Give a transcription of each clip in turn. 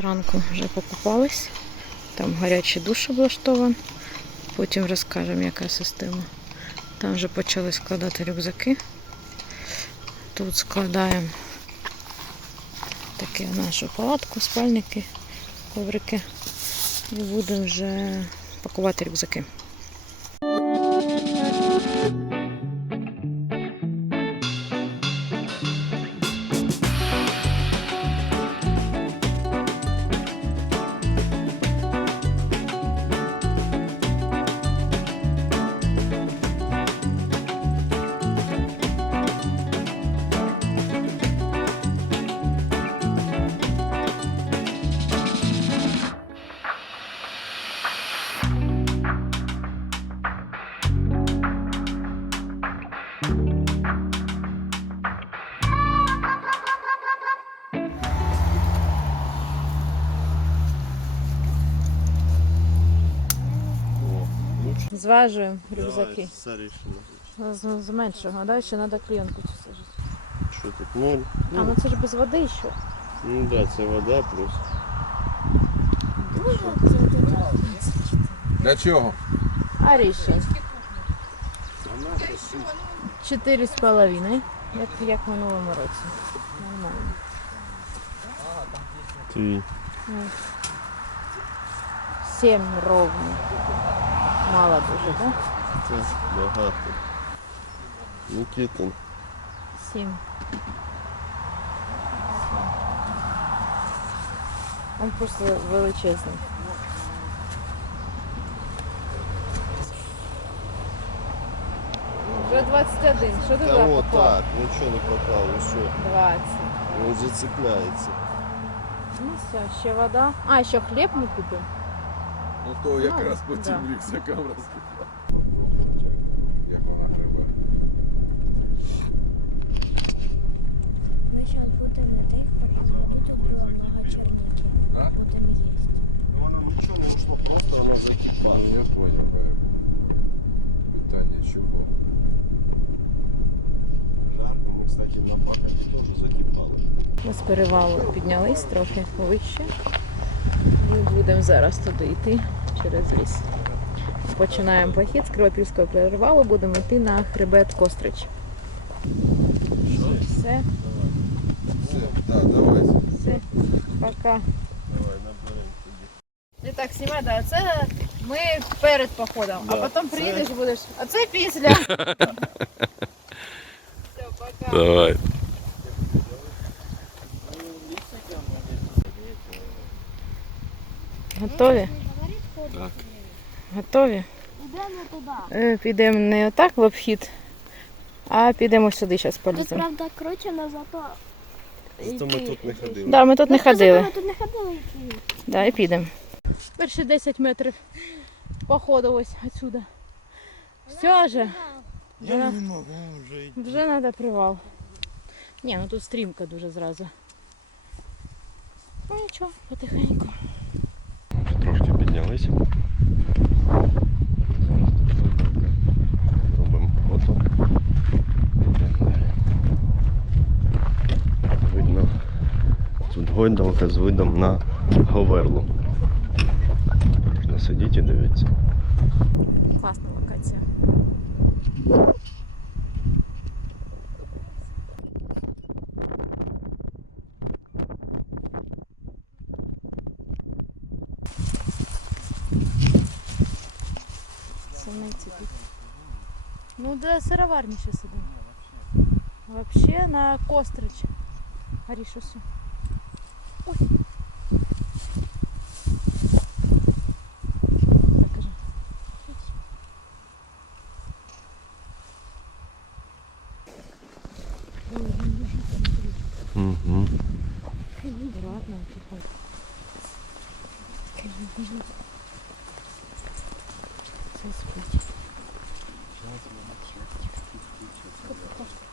Зранку вже покупались. Там гарячий душ облаштований. Потім розкажемо, яка система. Там вже почали складати рюкзаки. Тут складаємо таке нашу палатку, спальники, коврики. І будемо вже пакувати рюкзаки. Зважуємо рюкзаки. Сарішина. З, з меншого, да? Ще треба клієнтку цю сажати. Що тут? Ноль. А, ну це ж без води ще. Ну да, це вода плюс. Для чого? А рішень? Чотири з половиною, як, як в минулому році. Нормально. Твій. Сім ровно. Мало дуже, так? Це багато. Нікітин. Сім. Он просто величезний. Вже 21. Що ти туди от поклав? так, нічого не попало, що 20. він зацепляється. Ну все, ще вода. А, ще хліб ми купимо. Ну то якраз по да. цим рюкзакам розкидав. Як вона грибе. Мы сейчас будем это их показывать. Тут было много черники. А? Будем есть. Ну воно нічого не ушло, просто воно закипало. Ну я понял, Райк. Питання чого? Жарко, ми, кстати, на пахоті теж закипали. Ми з перевалу піднялись трохи вище. І будемо зараз туди йти через ліс. Починаємо похід з Кривопільського перевалу, будемо йти на хребет Кострич. Все, Все, да, давайте. все, пока. Давай, наберемо тоді. Так, знімай, да, це ми перед походом, а Да, потім це- приїдеш і будеш. А це після. Все, пока. Давай. Готові? Готові? Идем туда. Е, Підемо не отак в обхід, а підемо сюди зараз Тут поліземо. правда круче, но зато... Зато ми тут не ходили. Да, ми тут не Ну, ходили. Ми тут не ходили. Да, і підемо. Перші 10 метрів походу ось отсюда. Все же. Я не можу вже йти. Вже треба привал. Ні, ну тут стрімка дуже зразу. Ну нічого, потихеньку. Трошки піднялися. Робимо фото. Йдемо далі. Видно, тут гойдалка з видом на Говерлу. Можна сидіти і дивитися. Класна локація. Синиці тут. Ну, де сироварніше сидимо. Вообще на Кострич. Гарішосу. Ой. Покажи. Угу. Аккуратно, тихо. Все спить. Дивись.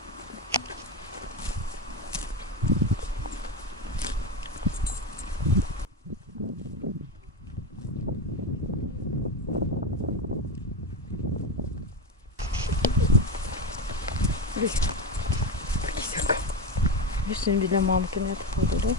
Şimdi bile mamkine takıldı.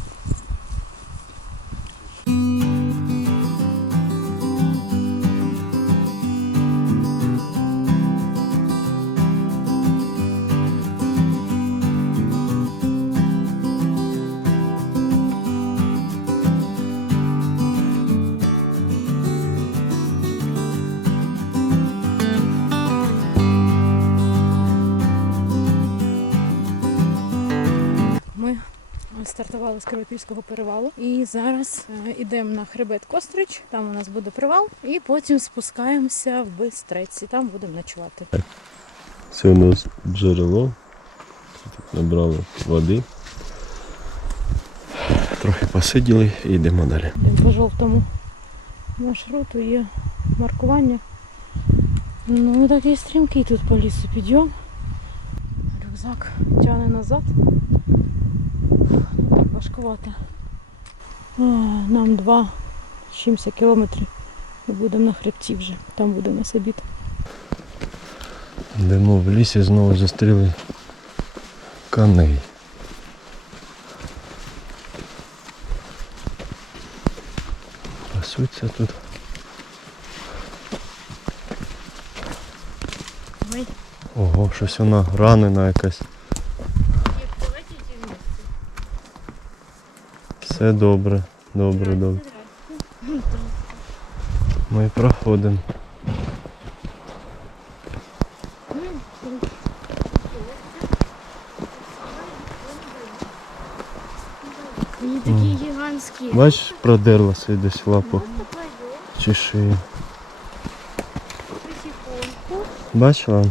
Стартували з Кривопільського перевалу. І зараз е, ідемо на хребет Кострич. Там у нас буде привал, і потім спускаємося в Бистреці. Там будемо ночувати. Це у нас джерело. Тут набрали води. Трохи посиділи і йдемо далі. Йдемо по жовтому маршруту є маркування. Ну, такий стрімкий тут по лісу підйом. Рюкзак тягне назад. Важкувато. Нам два з чимся кілометрів. Ми будемо на хребті вже. Там буде на обід. Йдемо в лісі, знову зустріли коней. Пасуться тут. Ой. Ого, щось вона ранена якась. Все добре, добре, добре. Ми проходимо. Вони такі гігантські. Бачиш, продерлася десь лапу чи шию. Бачила?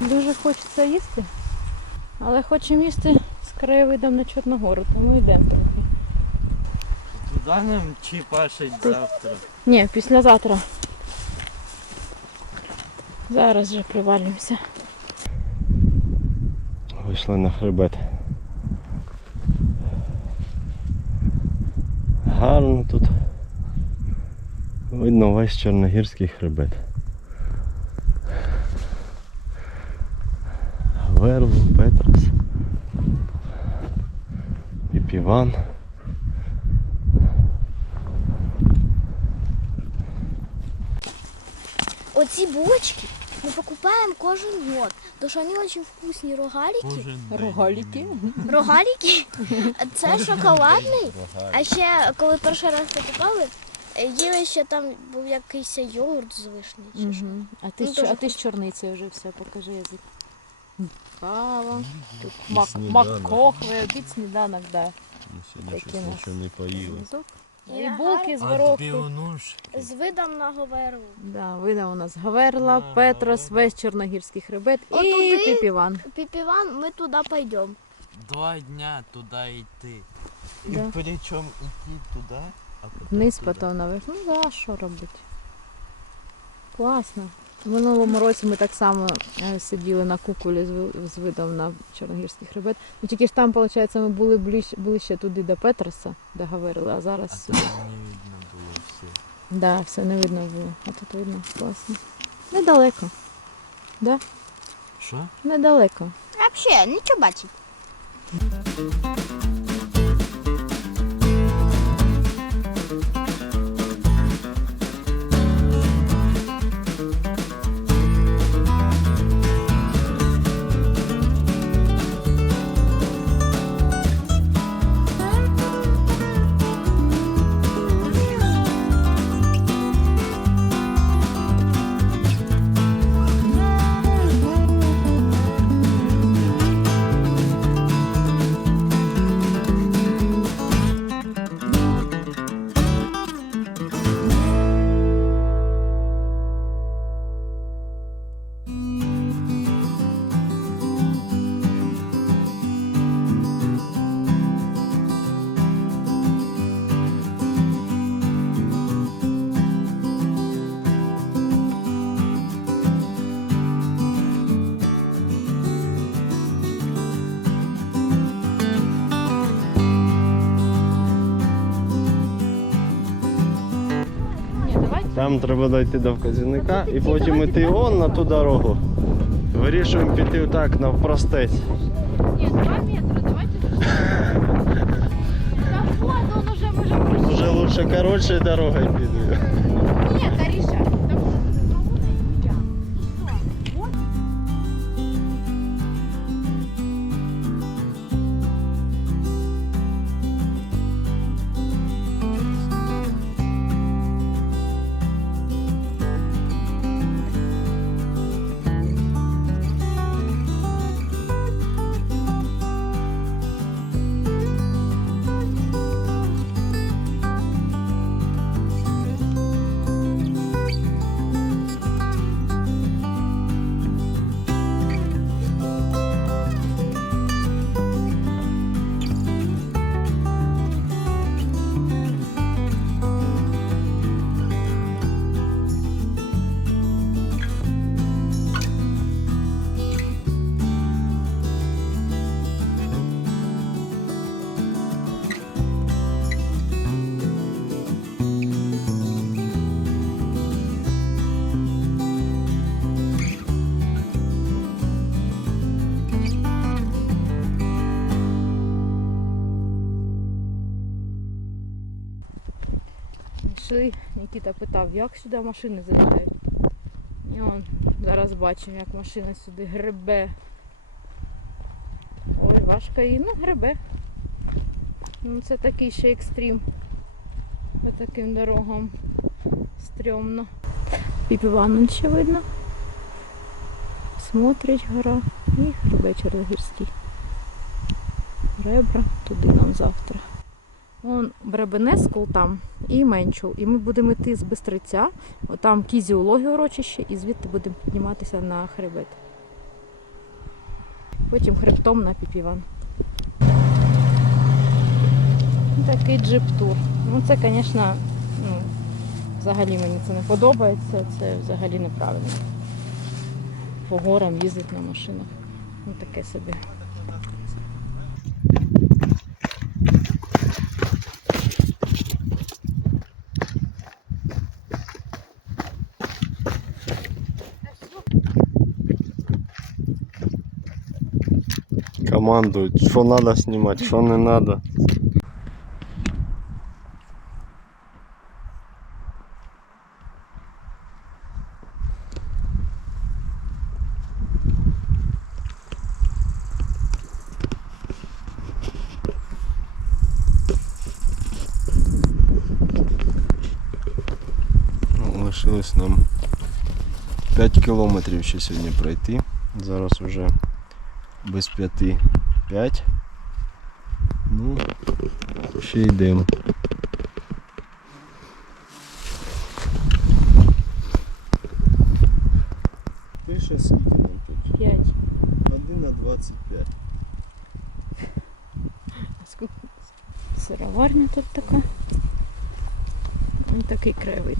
Дуже хочеться їсти, але хочемо їсти з краєвидом на Чорногору, тому йдемо трохи. Туди нам чи пашить завтра? Ні, післязавтра. Зараз вже привалюємося. Вийшли на хребет. Гарно тут. Видно весь Чорногірський хребет. Верлу, Петрос. Піпіван. Оці булочки ми покупаємо кожен год, тому що вони дуже вкусні рогаліки. Рогаліки. Рогаліки це шоколадний. А ще коли перший раз покупали, їли ще там був якийсь йогурт з вишні. Угу. А ти, Ну, а ти з чорницею вже все, покажи язик. Кава, тут І мак, сніданок. обід, сніданок, да. Ми сьогодні Такі щось нас. нічого не поїли. І булки з А гороху. З видом на говерлу. Да, видно у нас Гаверла, Да, Петрос, весь Чорногірський хребет і Отуди. Піпіван. Піпіван, ми туди пойдемо. Два дня туди йти. Да. І причому йти туди, а потім Вниз туди. потім наверх. Ну да, що робити? Класно. В минулому році ми так само е, сиділи на куколі з, видом на Чорногірський хребет. Ну тільки ж там, виходить, ми були ближче, ближче туди до Петроса, де говорили, а А зараз там сюди. не видно було все. Да, все не видно було. А тут видно, класно. Недалеко. Да? Що? Недалеко. Взагалі, нічого бачить. Нам треба дойти до вказівника і потім йти он на ту дорогу. Вирішуємо піти так навпростець. Ні, 2 метри, давайте. Та вот он уже може Уже лучше коротшою дорогою піду. Йшли, Нікіта питав, як сюди машини заїжджають. І он зараз бачимо, як машина сюди гребе. Ой, важко і ну гребе. Ну це такий ще екстрім. По таким дорогам. Стрьомно. Піп Івановн ще видно. Смотрить гора і гребе через гірський. Ребра, туди нам завтра. Вон Бребенескул там і Менчул. І ми будемо йти з Бистриця, там кізіологи урочище, і звідти будемо підніматися на хребет. Потім хребтом на Піпіван. Такий джип-тур. Ну це, звісно, ну, взагалі мені це не подобається, це взагалі неправильно. По горам їздити на машинах. Ну таке собі. Командують, що треба знімати, що не треба. Ну, Лишилось нам 5 кілометрів ще сьогодні пройти. Зараз вже без п'яти п'ять. Ну, ще йдемо. Пише скільки нам тут? 5. Година 25. Сироварня тут така. Ось такий краєвид.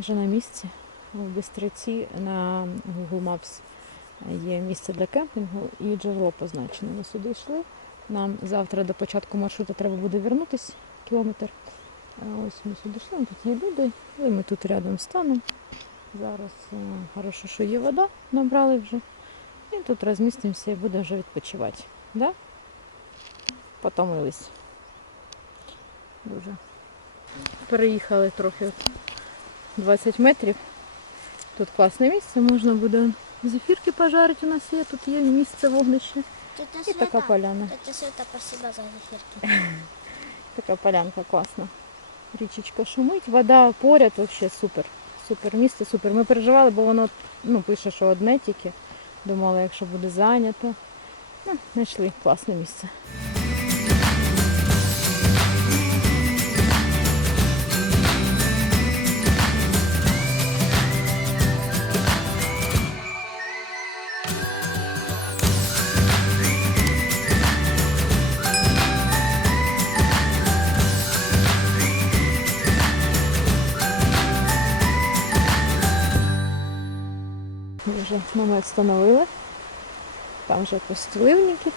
Вже на місці. В Бистриці на Google Maps є місце для кемпінгу і джерело позначене. Ми сюди йшли. Нам завтра до початку маршруту треба буде вернутись кілометр. Ось ми сюди йшли, тут є люди, і ми тут рядом станемо. Зараз е, хорошо, що є вода, набрали вже. І тут розмістимося і будемо вже відпочивати. Да? Потомились. Дуже. Переїхали трохи 20 метрів. Тут класне місце, можна буде зефірки пожарити. У нас є, тут є місце вогнище. Тетя І така поляна. Тетя Свята, спасибо за зефірки. Така полянка класна. Річечка шумить, вода поряд, взагалі супер. Супер місце, супер. Ми переживали, бо воно ну, пише, що одне тільки. Думали, якщо буде зайнято. Ну, знайшли класне місце. Намет встановили. Там вже постеливники,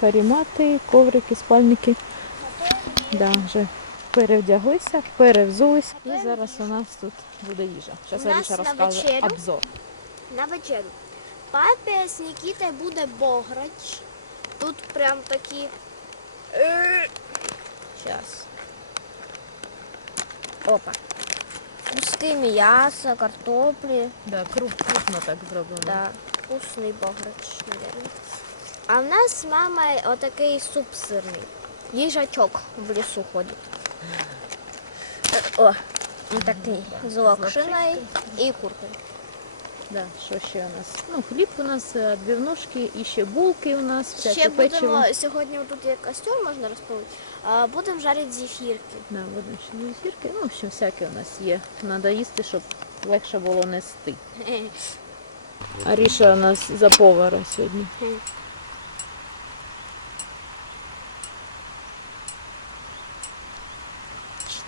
карімати, коврики, спальники. Да, вже перевдяглися, перевзулись. І зараз у нас тут буде їжа. Зараз на розкаже вечерю обзор. На вечерю. Папі з Нікітою буде бограч. Тут прям такі. Зараз. Опа. Куски м'яса, картоплі. Да, круг, крупно так зроблено. Да, вкусний бограч. А в нас мама отакий суп сирний. Їжачок в лісу ходить. Е, О, такий з локшиною і куркою. Да, що ще у нас? Ну, хліб у нас, е, відбивнушки, і ще булки у нас, всяке Ще печиво. будемо сьогодні тут є костюм, можна розпалити. а, Будемо жарити зефірки. Да, будемо ще зефірки. Ну, в общем, всяке у нас є. Надо їсти, щоб легше було нести. Аріша у нас за повара сьогодні.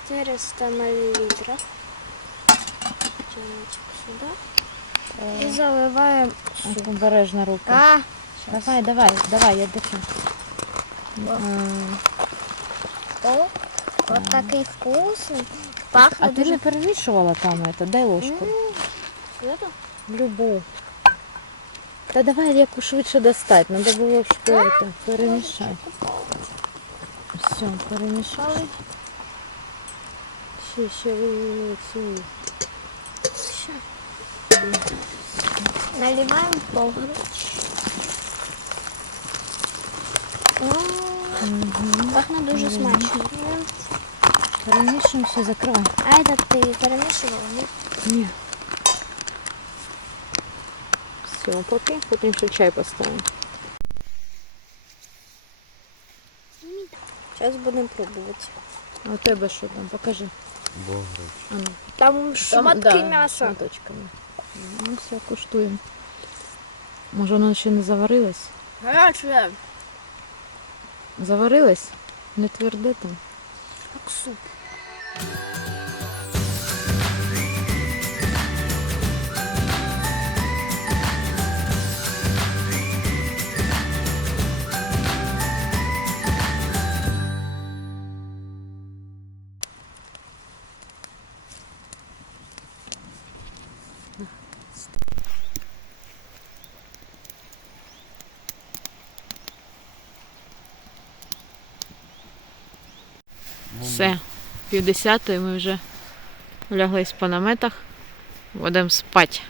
400 миллилитров. Чайничек сюда. И заливаем суп. Обережно руки. А, Давай, давай, давай, я дочу. о, вот такой вкусный. А Пахнет ти дуже не перемішувала там это? Дай ложку. Эту? Любу. Та давай яку швидше достать. Надо було ж это, перемішати. Все, перемішали. Ще, ще ви цю. Наливаем погреч. М, Пахнет дуже смачно. Перемішуємо, все, закривай. А этот ты перемешивала, нет? Ні. Все, поки, потім ще чай поставимо. Сейчас будем пробовать. А у тебе що там? Покажи. Бограч. А ну. Там шматки да, мяса. Шматочками. Ну все, куштуємо. Може воно ще не заварилось? Гаряче. Заварилось? Не тверде там? как суп. Все, півдесятої ми вже вляглись по наметах. Будемо спати.